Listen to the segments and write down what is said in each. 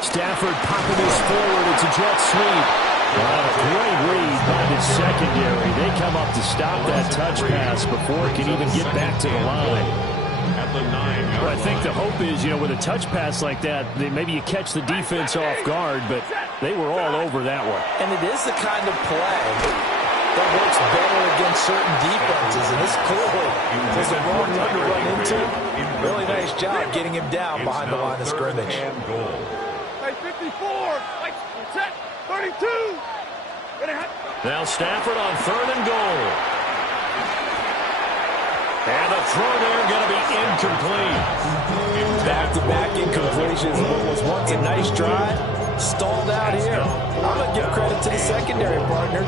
Stafford popping this forward. It's a jet sweep. Great read by the secondary. They come up to stop that touch pass before it can even get back to the line. Well, I think the hope is, with a touch pass like that, maybe you catch the defense off guard, but they were all over that one. And it is the kind of play that works better against certain defenses, and this clearly was the wrong one to run into. Really nice job getting him down behind the line of scrimmage. 54, set, 32. Now Stafford on 3rd and goal. And the throw there going to be incomplete. Back-to-back incompletions. What was once a nice drive, stalled out here. I'm going to give credit to the secondary partner.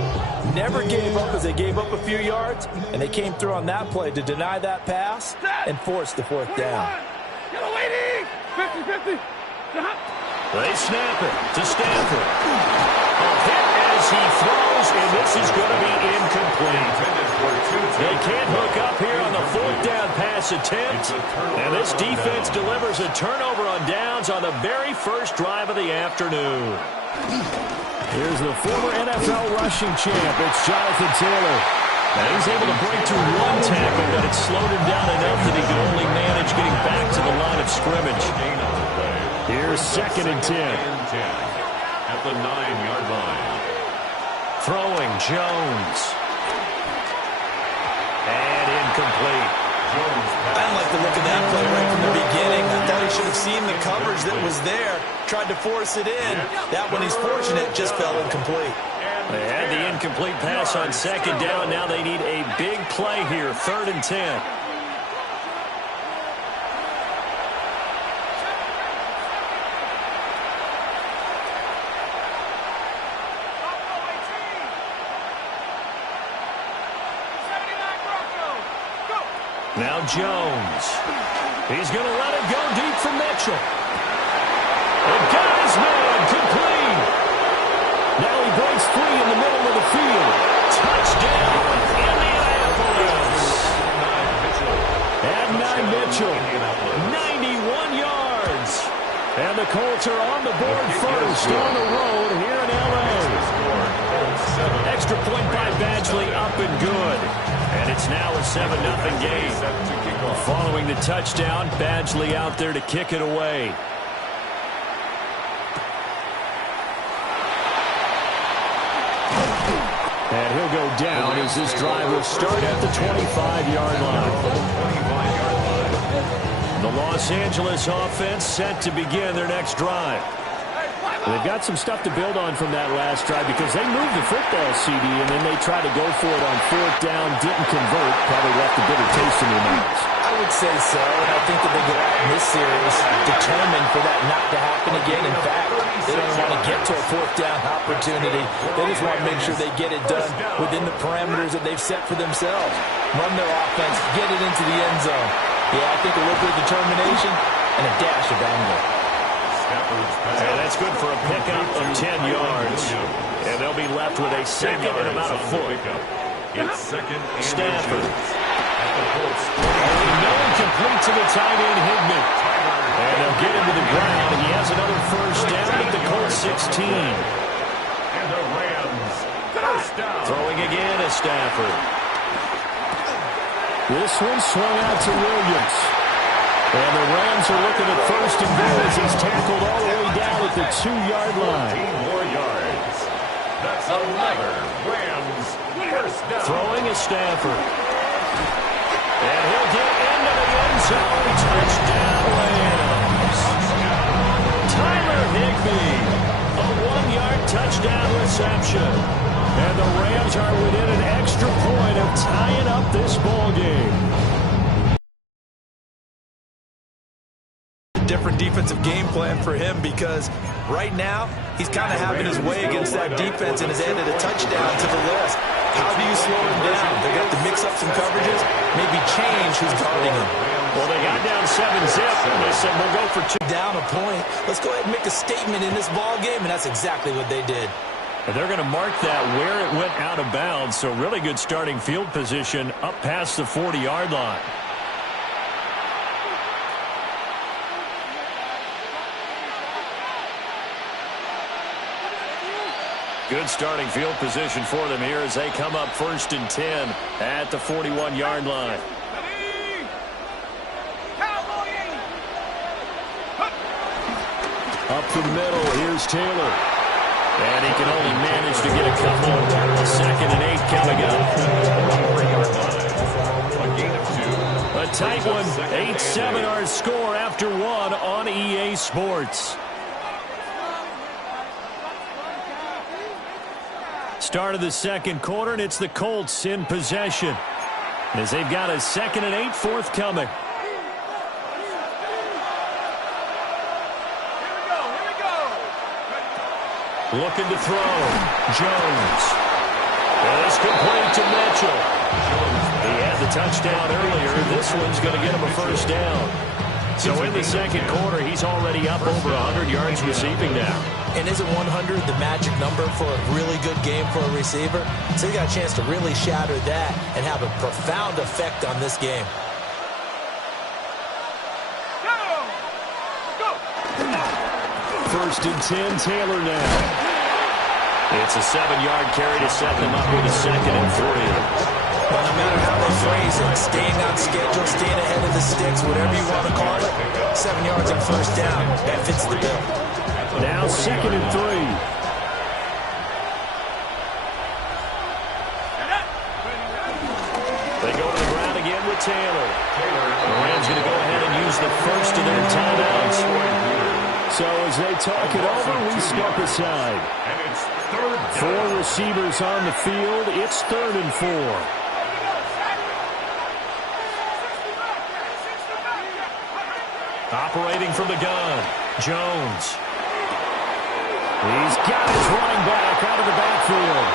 Never gave up as they gave up a few yards, and they came through on that play to deny that pass and force the 4th down. 50-50. They snap it to Stafford. A hit as he throws, and this is going to be incomplete. They can't hook up here on the 4th down pass attempt. And this defense delivers a turnover on downs on the very first drive of the afternoon. Here's the former NFL rushing champ. It's Jonathan Taylor. And he's able to break through one tackle, but it slowed him down enough that he could only manage getting back to the line of scrimmage. Here's 2nd and 10. At the 9-yard line. Throwing Jones. And incomplete. I didn't like the look of that play right from the beginning. I thought he should have seen the coverage that was there, tried to force it in. That one, he's fortunate, just fell incomplete. They had the incomplete pass on 2nd down. Now they need a big play here, 3rd and 10. Now Jones. He's going to let it go deep for Mitchell. And got his man complete. Now he breaks free in the middle of the field. Touchdown, Indianapolis. Adonai Mitchell, 91 yards. And the Colts are on the board first on the road here in L.A. Extra point by Badgley, up and good. And it's now a 7-0 game. Following the touchdown, Badgley out there to kick it away. And he'll go down as this drive will start at the 25-yard line. The Los Angeles offense set to begin their next drive. They've got some stuff to build on from that last drive because they moved the football, CD, and then they tried to go for it on 4th down, didn't convert, probably left a bitter taste in their mouths. I would say so, and I think that they go out in this series determined for that not to happen again. In fact, they don't want to get to a 4th down opportunity. They just want to make sure they get it done within the parameters that they've set for themselves. Run their offense, get it into the end zone. Yeah, I think a little bit of determination and a dash of anger. And that's good for a pickup of 10 yards. And they'll be left with a second and about a foot. Stafford. Only no incomplete to the tight end, Higbee. And they'll get him to the ground. And he has another first down at the Colts 16. And the Rams first down. Throwing again is Stafford. This one swung out to Williams. And the Rams are looking at 1st and goal as he's tackled all the way down at the 2-yard line. 15 more yards. That's another Rams first down. Throwing is Stafford. And he'll get into the end zone. Touchdown Rams. Tyler Higbee. A 1-yard touchdown reception. And the Rams are within an extra point of tying up this ball game. Different defensive game plan for him because right now he's kind of having his way against that defense and has added a touchdown to the list. How do you slow him down? They got to mix up some coverages, maybe change who's guarding him. Well, they got down 7-zip, and they said we'll go for 2. Down a point. Let's go ahead and make a statement in this ball game, and that's exactly what they did. And they're going to mark that where it went out of bounds, so really good starting field position up past the 40-yard line. Good starting field position for them here as they come up 1st and 10 at the 41-yard line. Up the middle, here's Taylor. And he can only manage to get a couple. 2nd and 8 coming up. A tight one. 8-7 our score after one on EA Sports. Start of the second quarter, and it's the Colts in possession as they've got a 2nd and 8 forthcoming. Looking to throw. Jones. And it's complete to Mitchell. He had the touchdown earlier. This one's going to get him a first down. So in the second quarter, he's already up over 100 yards receiving now. And isn't 100 the magic number for a really good game for a receiver? So you got a chance to really shatter that and have a profound effect on this game. First and 10, Taylor now. It's a 7-yard carry to set them up with a 2nd and 3. Well, no matter how they phrase it, staying on schedule, staying ahead of the sticks, whatever you want to call it, 7 yards on first down, that fits the bill. Now 2nd and 3. They go to the ground again with Taylor. The Rams going to go ahead and use the first of their timeouts. So as they talk it over, we step aside. 4 receivers on the field. It's 3rd and 4. Operating from the gun, Jones. He's got his running back out of the backfield.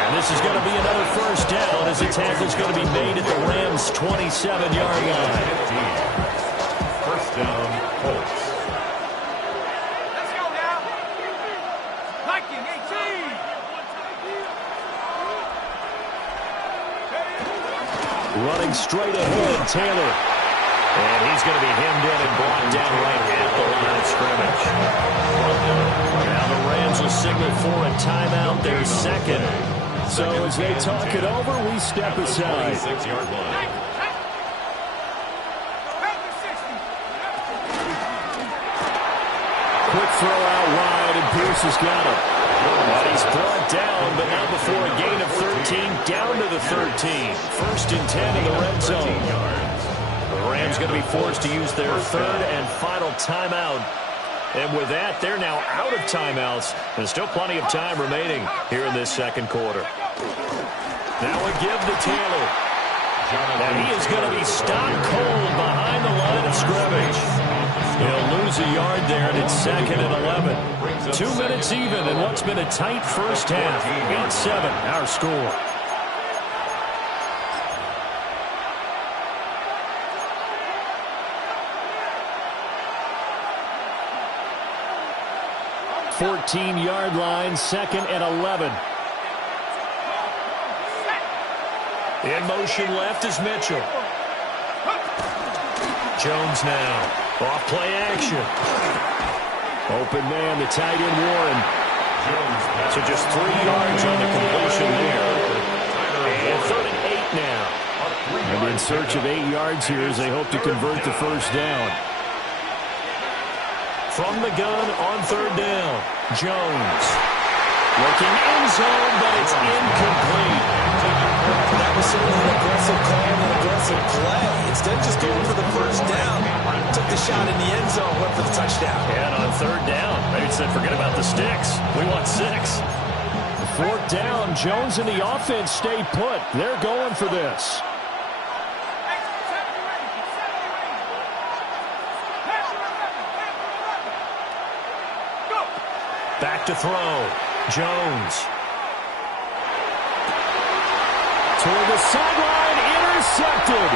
And this is going to be another first down as the tackle's going to be made at the Rams' 27-yard line. First down, Colts. Let's go now. Viking 18. Running straight ahead, Taylor. And he's going to be hemmed in and brought down right at the line of scrimmage. Now the Rams will signal for a timeout, their second. So as they talk it over, we step aside. 26-yard line. Quick throw out wide, and Pierce has got it. But he's brought down, but not before a gain of 13, down to the 13. 1st and 10 in the red zone. The Rams going to be forced to use their 3rd and final timeout. And with that, they're now out of timeouts. And still plenty of time remaining here in this second quarter. Now a give to Taylor. And he is going to be stopped cold behind the line of scrimmage. He'll lose a yard there, and it's 2nd and 11. 2 minutes even in what's been a tight first half. 8-7, our score. Fourteen-yard line, 2nd and 11. In motion left is Mitchell. Jones now. Off play action. Open man, the tight end Warren. So just 3 yards on the completion there. And 3rd and 8 now. And in search of 8 yards here as they hope to convert the first down. From the gun on 3rd down, Jones. Looking in zone, but it's incomplete. That was certainly an aggressive call and an aggressive play. Instead of just going for the first down, took the shot in the end zone, went for the touchdown. And on 3rd down, maybe said forget about the sticks. We want 6. 4th down, Jones and the offense stay put. They're going for this. Back to throw. Jones. Toward the sideline, intercepted.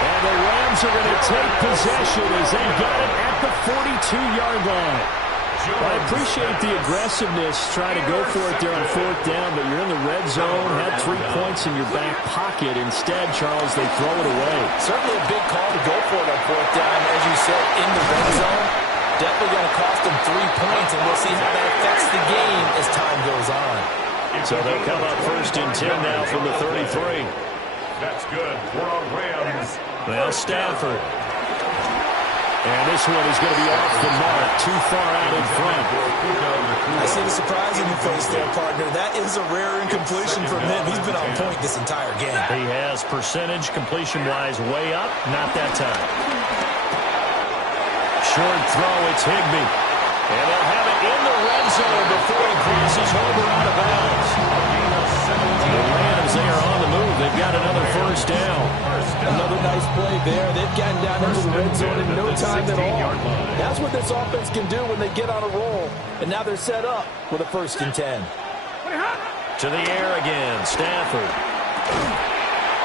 And the Rams are going to take possession as they got it at the 42-yard line. I appreciate the aggressiveness, trying to go for it there on 4th down, but you're in the red zone, had 3 points in your back pocket. Instead, Charles, they throw it away. Certainly a big call to go for it on 4th down. As you said, in the red zone, definitely going to cost them 3 points, and we'll see how that affects the game as time goes on. So they'll come up first and 10 now from the 33. That's good for a Rams. Now Stafford. And this one is going to be off the mark, too far out in front. I see the surprise in your face there, partner. That is a rare incompletion from him. He's been on point this entire game. He has percentage completion-wise way up, not that time. Short throw, it's Higbee. And they'll have it in the red zone before he crosses over out of bounds. The Rams, they are on the move. They've got another first down. Another nice play there. They've gotten down into the red zone in no time at all. That's what this offense can do when they get on a roll. And now they're set up with a 1st and 10. To the air again, Stafford.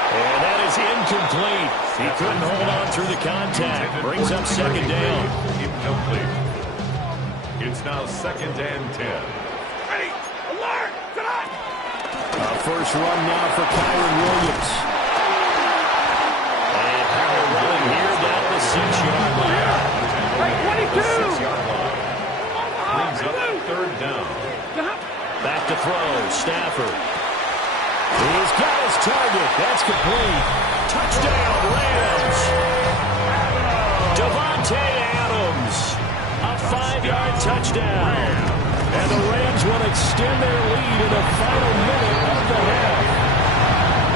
And that is incomplete. He couldn't hold on through the contact. Brings up 2nd down. Incomplete. It's now 2nd and 10. Ready! Alert! Tonight! First run now for Kyren Williams. And power running here down the 6-yard line. Hey, 22! 6-yard line. Brings up 3rd down. Back to throw, Stafford. He's got his target. That's complete. Touchdown, Rams. Davante Adams. A 5-yard touchdown. And the Rams will extend their lead in the final minute of the half.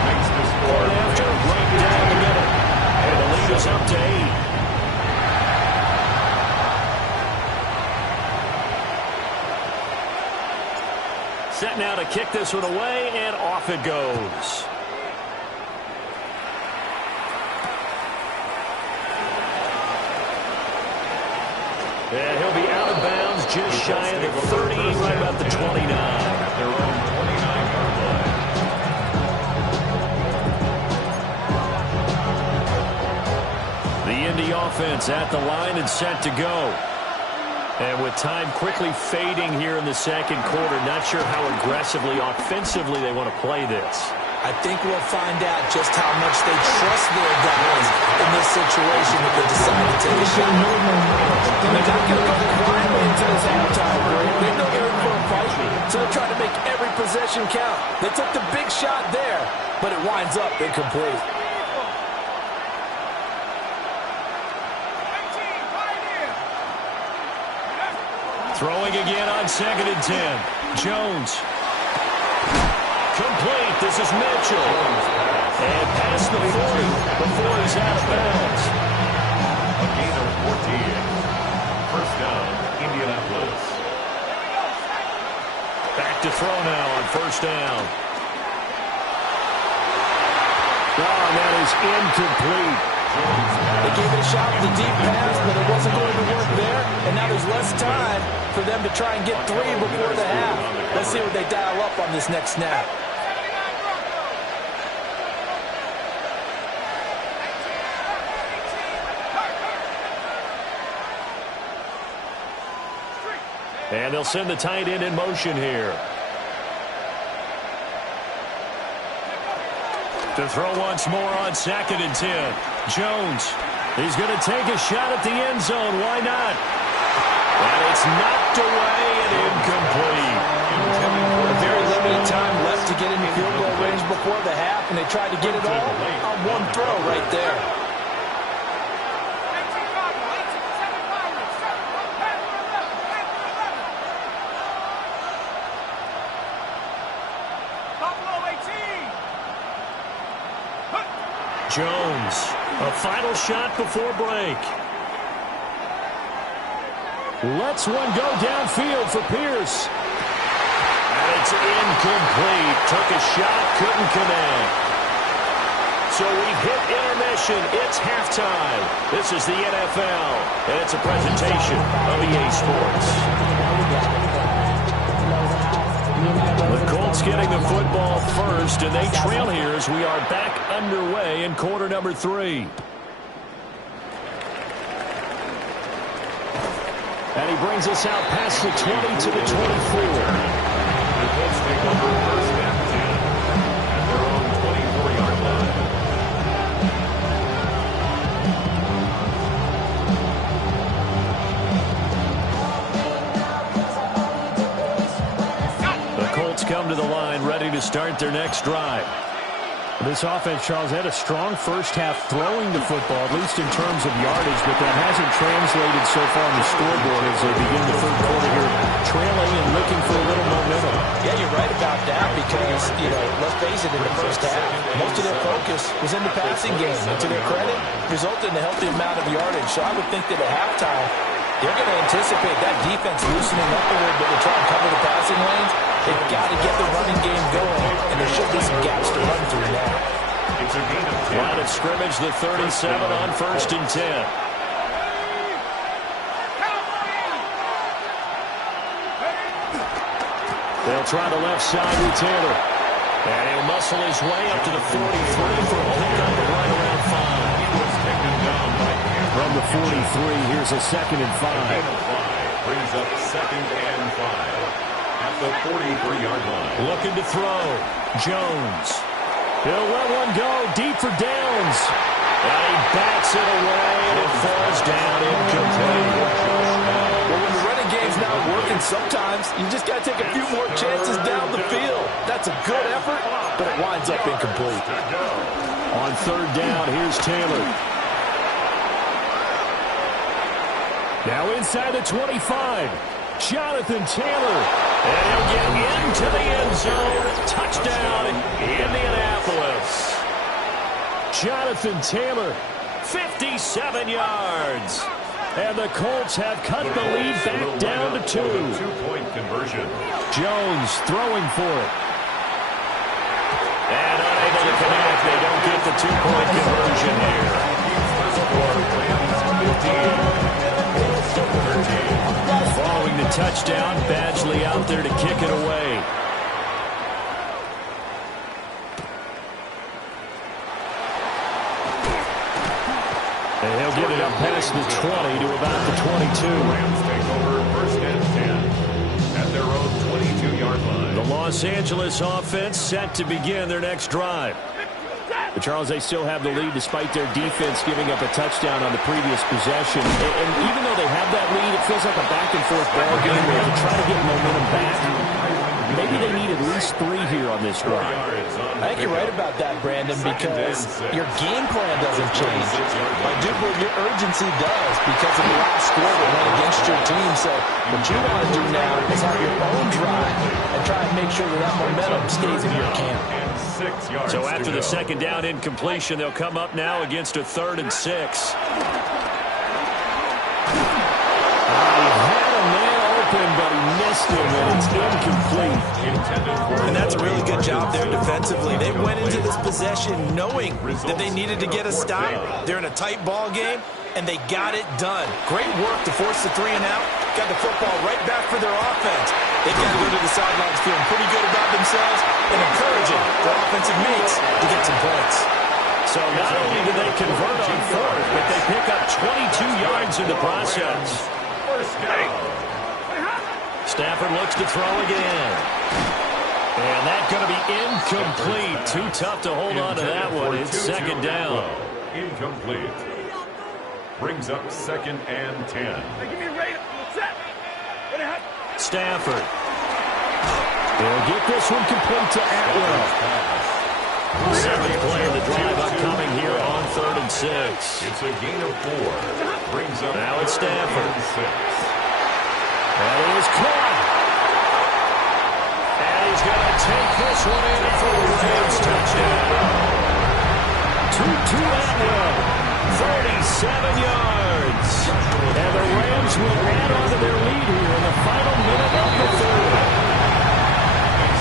Makes the score After right down the middle. And the lead is up to 8. Set now to kick this one away, and off it goes. And he'll be out of bounds just shy of the 30, right about the 29. at their own 29-yard line. The Indy offense at the line and set to go. And with time quickly fading here in the 2nd quarter, not sure how aggressively, offensively they want to play this. I think we'll find out just how much they trust their guys in this situation if they decide to take a shot. And they're not going to go quietly into this halftime break. They know they're in for a fight, so they're trying to make every possession count. They took the big shot there, but it winds up incomplete. Throwing again on 2nd and 10. Jones. Complete. This is Mitchell. And past the 40 before he's out of bounds. A gain of 14. First down, Indianapolis. Back to throw now on 1st down. Oh, that is incomplete. They gave it a shot with a deep pass, but it wasn't going to work there. And now there's less time for them to try and get 3 before the half. Let's see what they dial up on this next snap. And they'll send the tight end in motion here. To throw once more on 2nd and 10. Jones. He's going to take a shot at the end zone. Why not? And it's knocked away and incomplete. A very limited time left to get into field goal range before the half, and they tried to get it all on one throw right there. Jones, a final shot before break. Lets one go downfield for Pierce. And it's incomplete. Took a shot, couldn't connect. So we've hit intermission. It's halftime. This is the NFL, and it's a presentation of EA Sports. The Colts getting the football first, and they trail here as we are back underway in quarter number 3. And he brings us out past the 20 to the 24. The Colts take over 1st and 10 at their own 24-yard line. to the line, ready to start their next drive. This offense, Charles, had a strong first half throwing the football, at least in terms of yardage, but that hasn't translated so far on the scoreboard as they begin the third quarter here, trailing and looking for a little momentum. Yeah, you're right about that because, let's face it, in the first half, most of their focus was in the passing game. And to their credit, resulted in a healthy amount of yardage. So I would think that at halftime, they're going to anticipate that defense loosening up a little bit to try and cover the passing lanes. They've got to get the running game going, and there should be some gaps to run through now. It's a gain of 10. Line of scrimmage, the 37 on 1st and 10. They'll try the left side with Taylor. And he'll muscle his way up to the 43 for a pickup of right around 5. He was taken down by From the 43, here's a 2nd and 5. Brings up 2nd and 5. At the 43-yard line. Looking to throw. Jones. He'll let one go deep for Downs. And he bats it away, and it falls down incomplete. Well, when the running game's not working, sometimes you just got to take a few more chances down the field. That's a good effort, but it winds up incomplete. On 3rd down, here's Taylor. Now inside the 25. Jonathan Taylor. And he'll get into the end zone. Touchdown, Indianapolis. Jonathan Taylor, 57 yards. And the Colts have cut the lead back down to 2. 2-point conversion. Jones throwing for it. And unable to connect. They don't get the 2-point conversion here. Following the touchdown, Badgley out there to kick it away. And he'll get it up past the 20 to about the 22. Rams take over 1st and 10 at their own 22-yard line. The Los Angeles offense set to begin their next drive. But Charles, they still have the lead despite their defense giving up a touchdown on the previous possession. And even though they have that lead, it feels like a back-and-forth ball game where to try to get momentum back. Maybe they need at least 3 here on this drive. I think you're right about that, Brandon, because your game plan doesn't change. I do believe your urgency does because of the last score that went against your team. So what you want to do now is have your own drive and try and make sure that that momentum stays in your camp. So after the 2nd down incompletion, they'll come up now against a 3rd and 6. But he missed him, and it's incomplete. And that's a really good job there defensively. They went into this possession knowing that they needed to get a stop. They're in a tight ball game, and they got it done. Great work to force the 3 and out. Got the football right back for their offense. They've got to go to the sidelines feeling pretty good about themselves and encouraging their offensive mates to get some points. So not only do they convert on 4th, but they pick up 22 yards in the process. First down. Stafford looks to throw again. And that's going to be incomplete. Too tough to hold on to that one. It's 2nd down. Incomplete. Brings up 2nd and 10. Stafford. They'll get this one complete to Atwell. 7th play of the drive upcoming here on 3rd and 6. It's a gain of 4. Brings up now it's Stafford. 6. And he is caught. And he's going to take this one in for the Rams touchdown. 2-2 Atwell. 37 yards. And the Rams will add on to their lead here in the final minute of the 3rd.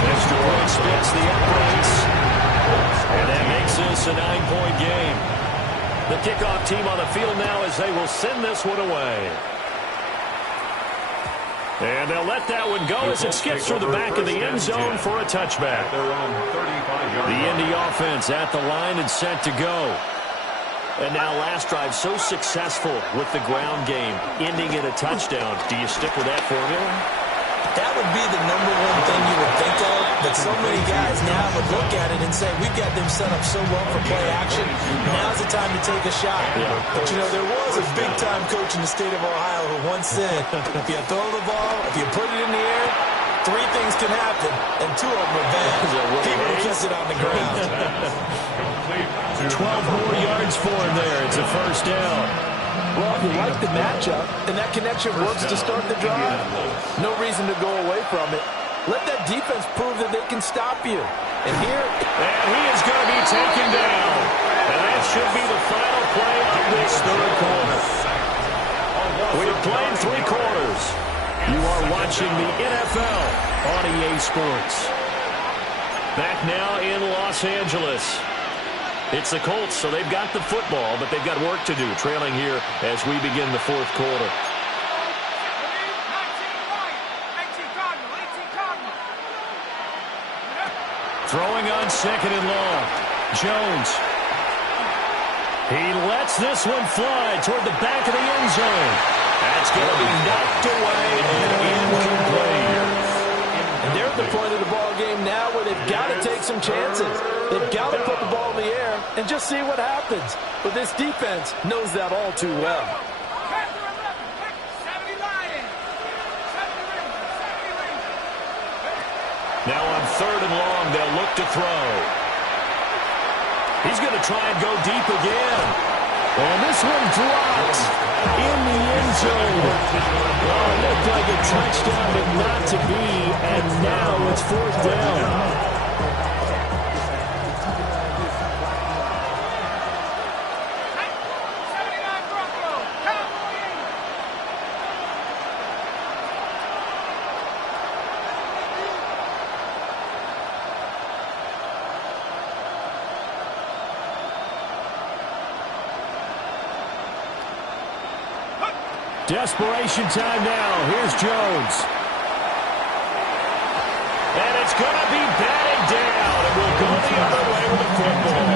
Extra point spits the uprights. And that makes this a 9-point game. The kickoff team on the field now as they will send this one away. And they'll let that one go as it skips through the back of the end zone for a touchback. The Indy offense at the line and set to go. And now last drive so successful with the ground game, ending in a touchdown. Do you stick with that formula? That would be the number one thing you would think of, but so many guys now would look at it and say, we've got them set up so well for play action. Now's the time to take a shot. Yeah. But, there was a big-time coach in the state of Ohio who once said, if you throw the ball, if you put it in the air, Three things can happen, and two of them are bad. He would have kept it on the ground. 12 more yards for him there. It's a first down. Well, you like the matchup, and that connection works to start the drive. No reason to go away from it. Let that defense prove that they can stop you. And here... And he is going to be taken down. And that should be the final play of this third quarter. We've played 3 quarters. You are watching the NFL on EA Sports. Back now in Los Angeles. It's the Colts, so they've got the football, but they've got work to do, trailing here as we begin the fourth quarter. Throwing on second and long. Jones. He lets this one fly toward the back of the end zone. That's going to be knocked away and incomplete. And they're at the point of the ball game now where they've got to take some chances. They've got to put the ball in the air and just see what happens. But this defense knows that all too well. Now on third and long, they'll look to throw. He's going to try and go deep again. And this one drops in the end zone. Oh, it looked like a touchdown, but not to be. And now it's fourth down. Desperation time now. Here's Jones. And it's going to be batted down. And we'll go the other way with the football.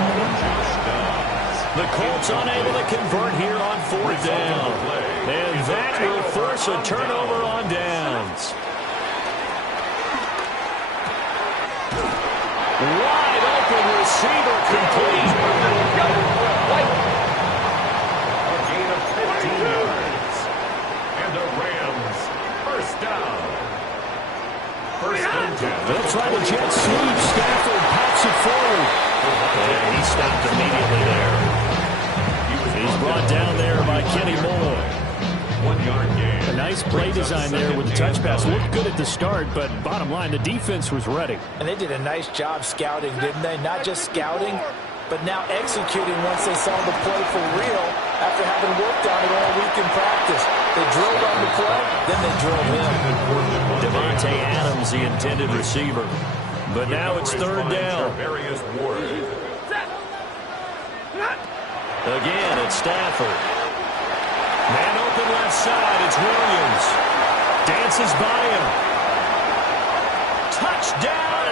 The Colts unable to convert here on fourth down. And that will force a turnover on downs. Wide open receiver complete. A gain of 15 yards. And the Rams, first down. First and 10. They'll try the jet sweep. Stafford pops it forward. And he stopped immediately there. He's brought down there by Kenny Moore. 1 yard gain. A nice play design there with the touch pass. Looked good at the start, but bottom line, the defense was ready. And they did a nice job scouting, didn't they? Not just scouting, but now executing once they saw the play for real after having worked on it all week in practice. They drilled on the play, then they drilled him. Devontae Adams, the intended receiver. But now it's third down. Various Ward. Again, it's Stafford. Man open left side, it's Williams. Dances by him. Touchdown,